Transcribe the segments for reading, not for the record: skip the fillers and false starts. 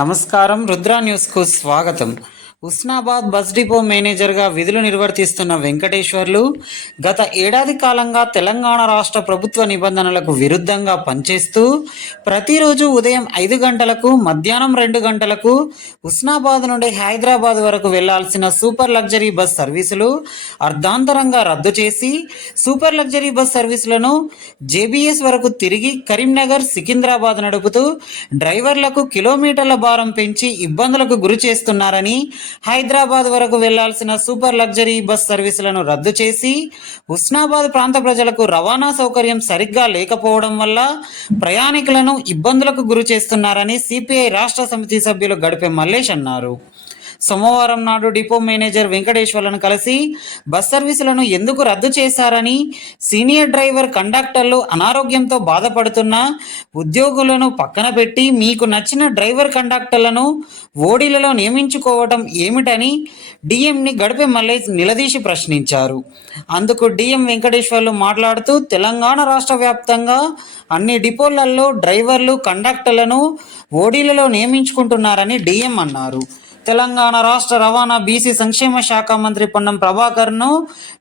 నమస్కారం. రుద్ర న్యూస్కు స్వాగతం. హుస్నాబాద్ బస్ డిపో మేనేజర్గా విధులు నిర్వర్తిస్తున్న వెంకటేశ్వర్లు గత ఏడాది కాలంగా తెలంగాణ రాష్ట్ర ప్రభుత్వ నిబంధనలకు విరుద్ధంగా పనిచేస్తూ ప్రతిరోజు ఉదయం 5 గంటలకు, మధ్యాహ్నం 2 గంటలకు హుస్నాబాద్ నుండి హైదరాబాద్ వరకు వెళ్లాల్సిన సూపర్ లగ్జరీ బస్ సర్వీసులు అర్ధాంతరంగా రద్దు చేసి సూపర్ లగ్జరీ బస్ సర్వీసులను జేబీఎస్ వరకు తిరిగి కరీంనగర్, సికింద్రాబాద్ నడుపుతూ డ్రైవర్లకు కిలోమీటర్ల భారం పెంచి ఇబ్బందులకు గురి చేస్తున్నారని, హైదరాబాద్ వరకు వెళ్లాల్సిన సూపర్ లగ్జరీ బస్ సర్వీసులను రద్దు చేసి హుస్నాబాద్ ప్రాంత ప్రజలకు రవాణా సౌకర్యం సరిగ్గా లేకపోవడం వల్ల ప్రయాణికులను ఇబ్బందులకు గురి చేస్తున్నారని సిపిఐ రాష్ట్ర సమితి సభ్యులు గడిపే మల్లేష్ అన్నారు. సోమవారం నాడు డిపో మేనేజర్ వెంకటేశ్వర్లను కలిసి బస్ సర్వీసులను ఎందుకు రద్దు చేశారని, సీనియర్ డ్రైవర్, కండక్టర్లు అనారోగ్యంతో బాధపడుతున్న ఉద్యోగులను పక్కన పెట్టి మీకు నచ్చిన డ్రైవర్, కండక్టర్లను ఓడీలలో నియమించుకోవటం ఏమిటని డిఎంని గడిపే మల్లేష్ నిలదీసి ప్రశ్నించారు. అందుకు డిఎం వెంకటేశ్వర్లు మాట్లాడుతూ తెలంగాణ రాష్ట్ర వ్యాప్తంగా అన్ని డిపోలలో డ్రైవర్లు, కండక్టర్లను ఓడీలలో నియమించుకుంటున్నారని డిఎం అన్నారు. తెలంగాణ రాష్ట్ర రవాణా బీసీ సంక్షేమ శాఖ మంత్రి పొన్నం ప్రభాకర్ను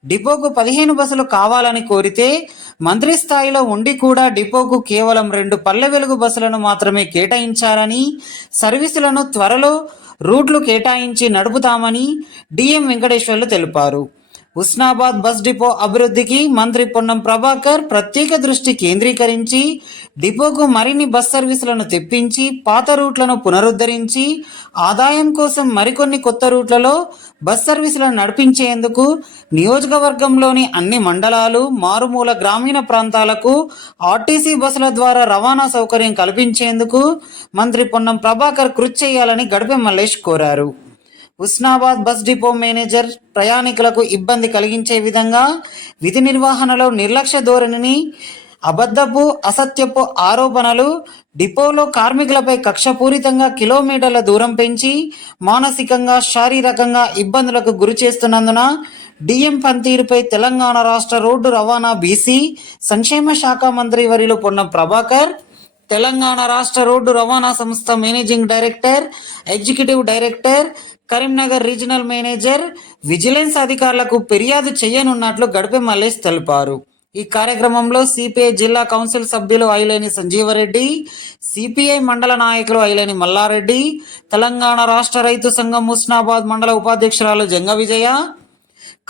డిపోకు 15 బస్సులు కావాలని కోరితే మంత్రి స్థాయిలో ఉండి కూడా డిపోకు కేవలం 2 పల్లె వెలుగు బస్సులను మాత్రమే కేటాయించారని, సర్వీసులను త్వరలో రూట్లు కేటాయించి నడుపుతామని డిఎం వెంకటేశ్వర్లు తెలిపారు. హుస్నాబాద్ బస్ డిపో అభివృద్ధికి మంత్రి పొన్నం ప్రభాకర్ ప్రత్యేక దృష్టి కేంద్రీకరించి డిపోకు మరిన్ని బస్ సర్వీసులను తెప్పించి పాత రూట్లను పునరుద్ధరించి ఆదాయం కోసం మరికొన్ని కొత్త రూట్లలో బస్ సర్వీసులను నడిపించేందుకు నియోజకవర్గంలోని అన్ని మండలాలు, మారుమూల గ్రామీణ ప్రాంతాలకు ఆర్టీసీ బస్సుల ద్వారా రవాణా సౌకర్యం కల్పించేందుకు మంత్రి పొన్నం ప్రభాకర్ కృషి చేయాలని గడిపే మల్లేష్ కోరారు. హుస్నాబాద్ బస్ డిపో మేనేజర్ ప్రయాణికులకు ఇబ్బంది కలిగించే విధంగా విధి నిర్వహణలో నిర్లక్ష్య ధోరణిని, అబద్ధపు, అసత్యపు ఆరోపణలు, డిపోలో కార్మికులపై కక్షపూరితంగా కిలోమీటర్ల దూరం పెంచి మానసికంగా, శారీరకంగా ఇబ్బందులకు గురి చేస్తున్నందున డిఎం పనితీరుపై తెలంగాణ రాష్ట్ర రోడ్డు రవాణా బీసీ సంక్షేమ శాఖ మంత్రి వర్యులు పొన్నం ప్రభాకర్, తెలంగాణ రాష్ట్ర రోడ్డు రవాణా సంస్థ managing director, executive director, Karimnagar regional manager, vigilance అధికారులకు ఫిర్యాదు చేయనున్నట్లు గడిపే మల్లేష్ తెలిపారు. ఈ కార్యక్రమంలో సిపిఐ జిల్లా కౌన్సిల్ సభ్యులు ఐలేని సంజీవరెడ్డి, సిపిఐ మండల నాయకులు ఐలేని మల్లారెడ్డి, తెలంగాణ రాష్ట్ర రైతు సంఘం హుస్నాబాద్ మండల ఉపాధ్యక్షురాలు జంగ విజయ,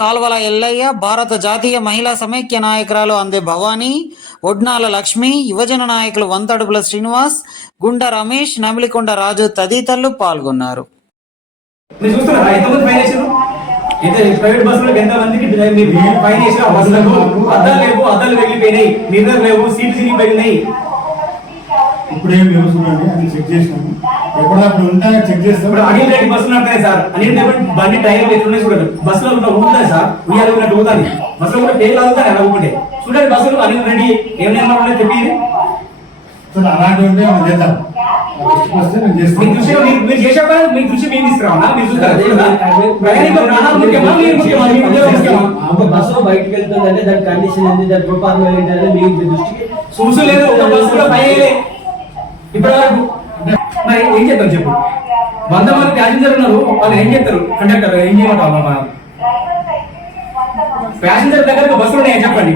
కాల్వల ఎల్లయ్య, భారత జాతీయ మహిళా సమైక్య నాయకురాలు అందే భవానీ, ఒడ్నాల లక్ష్మి, యువజన నాయకులు వంతడుపుల శ్రీనివాస్, గుండ రమేష్, నమిలికొండ రాజు తదితరులు పాల్గొన్నారు. ప్రైవేట్ బస్సులకు ఎంత మందికి ఫైన్ వేసిన బస్సులకు అద్దాలు లేవు, అద్దాలు వెళ్ళిపోయినాయి, నిద్ర లేవు, సీట్లు చిరిగిపోయినాయి. ఇప్పుడు ఏం లేవు చూడండి, అది చెక్ చేసినాము. ఎప్పుడప్పుడు ఉంటాయో చెక్ చేస్తాం. ఇప్పుడు అనిల్ రెడ్డి బస్సులు ఉంటాయి సార్, అనిల్ రెడ్డి బండి టైర్ ఎట్లున్నాయి చూడండి. బస్సులో కూడా ఉంటుంది సార్, ఉయ్యాలు ఉన్నట్టు అవుతుంది. బస్సులో కూడా పేర్లు అవుతాయి అలా ఊకుంటే చూడండి. బస్సులు అనిల్ రెడ్డి ఏమైనా ఉన్నాయి చెప్పి అలాంటి ఉంటే మనం చేద్దాం. మీరు చేసే పని మీ దృష్టి మేము తీసుకురావాలా? మీరు బస్సు బయటకు వెళ్తుందంటే దాని కండిషన్ ఏంటి, దాని రూపాయలు ఏంటంటే మీ దృష్టికి చూసు లేదు. ఒక బస్సు కూడా పైలే ఇప్పటివరకు. మరి ఏం చేద్దాం చెప్పు? 100 మంది ప్యాసింజర్ ఉన్నారు, వాళ్ళు ఏం చేస్తారు? కండక్టర్ ఏం చేయమంటారు? మనం ప్యాసింజర్ దగ్గర బస్సులు ఉన్నాయని చెప్పండి.